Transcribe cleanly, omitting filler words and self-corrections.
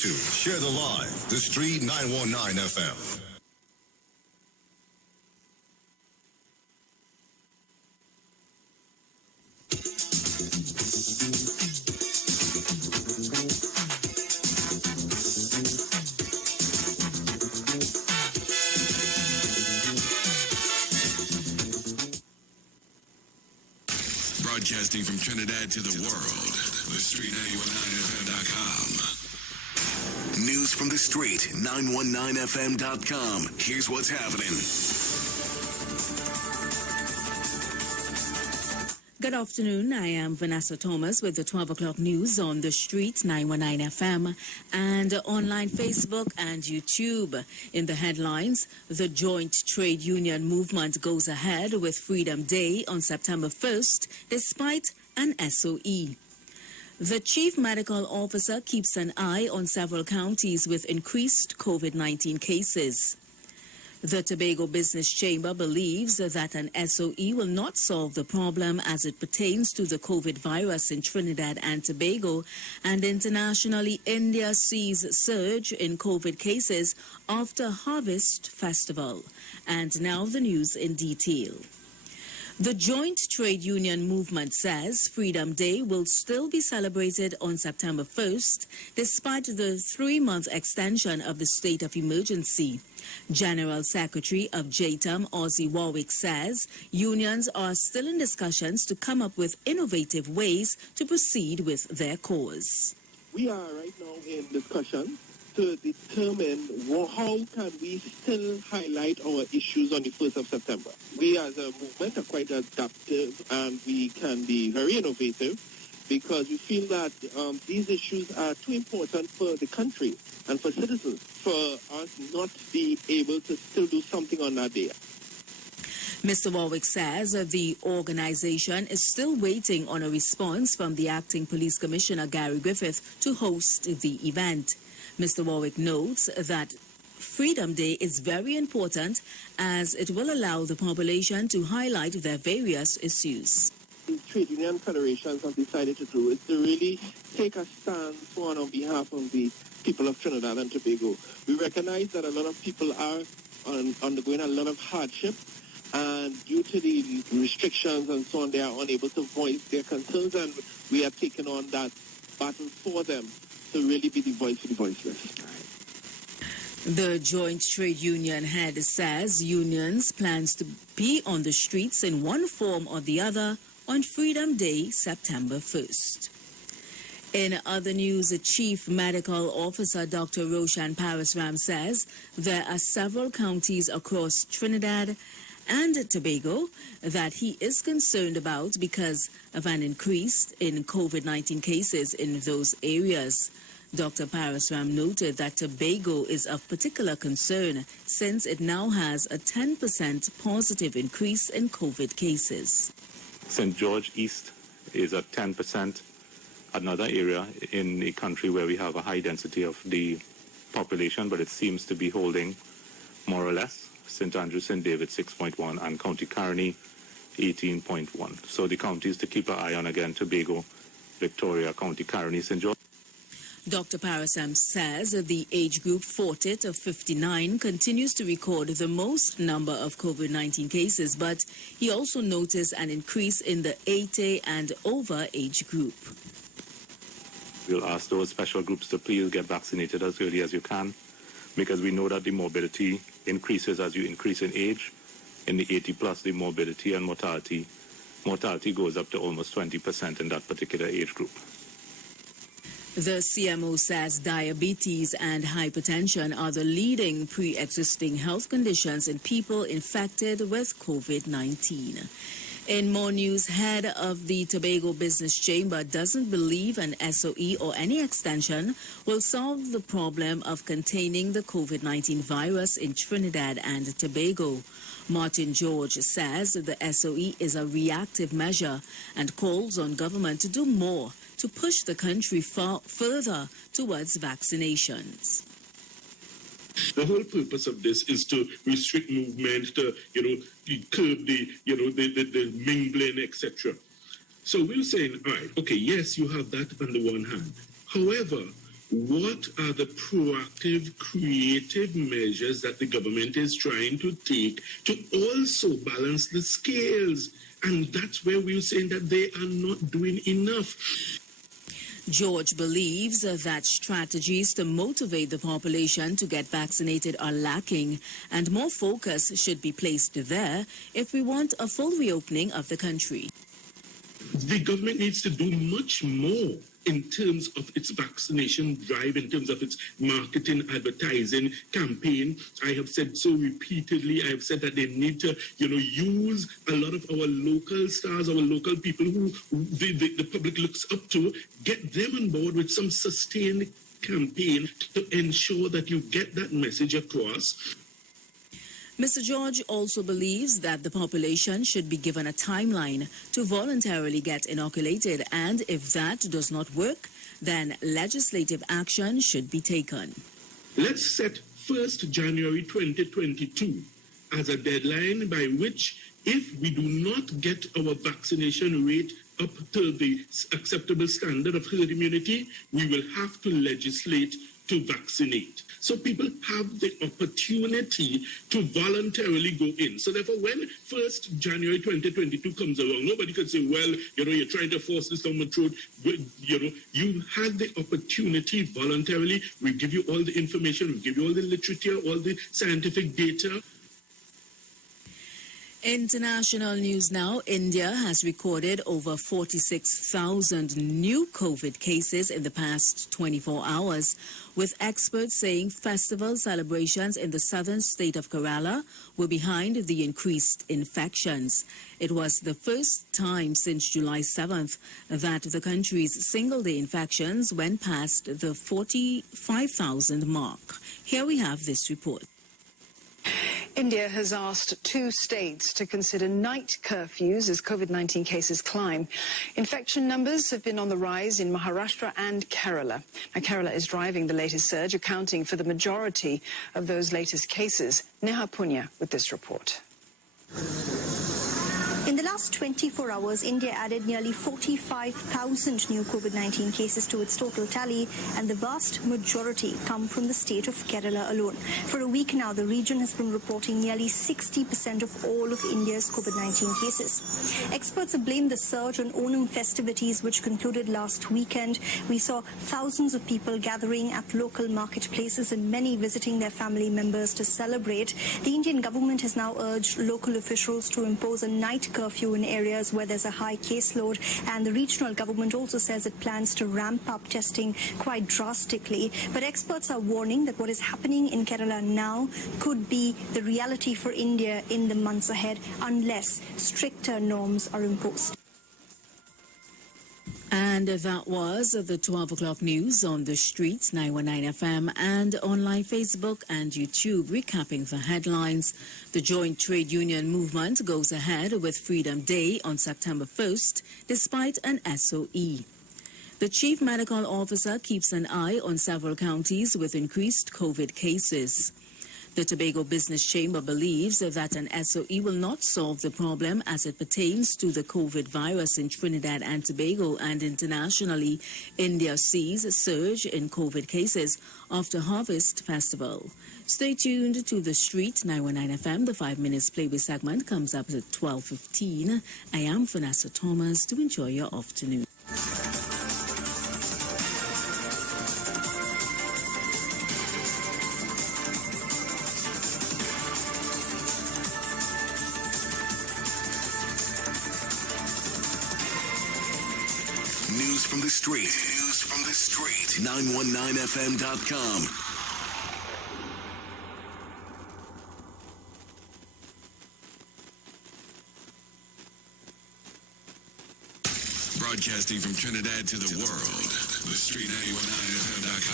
to Share the Live, The Street 919 FM. Broadcasting from Trinidad to the world, TheStreet919FM.com. News from the street, 919FM.com. Here's what's happening. Good afternoon. I am Vanessa Thomas with the 12 o'clock news on the street 919 FM and online Facebook and YouTube. In the headlines, the joint trade union movement goes ahead with Freedom Day on September 1st despite an SOE. The chief medical officer keeps an eye on several counties with increased COVID-19 cases. The Tobago Business Chamber believes that an SOE will not solve the problem as it pertains to the COVID virus in Trinidad and Tobago, and internationally, India sees surge in COVID cases after Harvest Festival. And now the news in detail. The joint trade union movement says Freedom Day will still be celebrated on September 1st, despite the 3-month extension of the state of emergency. General Secretary of JTAM, Ozzy Warwick, says unions are still in discussions to come up with innovative ways to proceed with their cause. We are right now in discussion to determine how can we still highlight our issues on the 1st of September. We as a movement are quite adaptive and we can be very innovative because we feel that these issues are too important for the country and for citizens for us not to be able to still do something on that day. Mr. Warwick says the organization is still waiting on a response from the Acting Police Commissioner Gary Griffith to host the event. Mr. Warwick notes that Freedom Day is very important as it will allow the population to highlight their various issues. The trade union federations have decided to do is to really take a stance on behalf of the people of Trinidad and Tobago. We recognize that a lot of people are undergoing a lot of hardship, and due to the restrictions and so on, they are unable to voice their concerns, and we are taking on that battle for them to really be the voice for the voiceless. The Joint Trade Union head says unions plans to be on the streets in one form or the other on Freedom Day, September 1st. In other news, the Chief Medical Officer, Dr. Roshan Parasram, says there are several counties across Trinidad and Tobago that he is concerned about because of an increase in COVID-19 cases in those areas. Dr. Parasram noted that Tobago is of particular concern since it now has a 10% positive increase in COVID cases. St. George East is at 10%, another area in the country where we have a high density of the population, but it seems to be holding more or less. St. Andrew, St. David, 6.1, and County Carney, 18.1. So the counties to keep an eye on again, Tobago, Victoria, County Carney, St. George. Dr. Parasram says the age group 40 to 59 continues to record the most number of COVID-19 cases, but he also noticed an increase in the 80 and over age group. We'll ask those special groups to please get vaccinated as early as you can, because we know that the morbidity increases as you increase in age. In the 80 plus, the morbidity and mortality goes up to almost 20% in that particular age group. The CMO says diabetes and hypertension are the leading pre-existing health conditions in people infected with COVID-19. In more news, head of the Tobago Business Chamber doesn't believe an SOE or any extension will solve the problem of containing the COVID-19 virus in Trinidad and Tobago. Martin George says the SOE is a reactive measure and calls on government to do more to push the country further towards vaccinations. The whole purpose of this is to restrict movement, to, curb the mingling, etc. So we're saying, all right, okay, yes, you have that on the one hand. However, what are the proactive, creative measures that the government is trying to take to also balance the scales? And that's where we're saying that they are not doing enough. George believes that strategies to motivate the population to get vaccinated are lacking, and more focus should be placed there if we want a full reopening of the country. The government needs to do much more in terms of its vaccination drive, in terms of its marketing, advertising campaign. I have said so repeatedly. I have said that they need to, use a lot of our local stars, our local people who the public looks up to, get them on board with some sustained campaign to ensure that you get that message across. Mr. George also believes that the population should be given a timeline to voluntarily get inoculated, and if that does not work, then legislative action should be taken. Let's set 1st January 2022 as a deadline by which, if we do not get our vaccination rate up to the acceptable standard of herd immunity, we will have to legislate to vaccinate. So people have the opportunity to voluntarily go in. So therefore, when 1st January 2022 comes along, nobody can say, well, you're trying to force this down my throat. You had the opportunity voluntarily. We give you all the information. We give you all the literature, all the scientific data. International news now. India has recorded over 46,000 new COVID cases in the past 24 hours, with experts saying festival celebrations in the southern state of Kerala were behind the increased infections. It was the first time since July 7th that the country's single-day infections went past the 45,000 mark. Here we have this report. India has asked 2 states to consider night curfews as COVID-19 cases climb. Infection numbers have been on the rise in Maharashtra and Kerala. Now, Kerala is driving the latest surge, accounting for the majority of those latest cases. Neha Punya with this report. In the last 24 hours, India added nearly 45,000 new COVID-19 cases to its total tally, and the vast majority come from the state of Kerala alone. For a week now, the region has been reporting nearly 60% of all of India's COVID-19 cases. Experts have blamed the surge on Onam festivities, which concluded last weekend. We saw thousands of people gathering at local marketplaces and many visiting their family members to celebrate. The Indian government has now urged local officials to impose a night curfew in areas where there's a high caseload, and the regional government also says it plans to ramp up testing quite drastically. But experts are warning that what is happening in Kerala now could be the reality for India in the months ahead unless stricter norms are imposed. And that was the 12 o'clock news on the streets, 919 FM, and online Facebook and YouTube, recapping the headlines. The Joint Trade Union Movement goes ahead with Freedom Day on September 1st, despite an SOE. The Chief Medical Officer keeps an eye on several counties with increased COVID cases. The Tobago Business Chamber believes that an SOE will not solve the problem as it pertains to the COVID virus in Trinidad and Tobago, and internationally, India sees a surge in COVID cases after Harvest Festival. Stay tuned to The Street, 919 FM. The 5 minutes Playboy segment comes up at 12:15. I am Vanessa Thomas. To enjoy your afternoon. News from the street. News from the street. 919fm.com. Broadcasting from Trinidad to the world. The Street 919fm.com.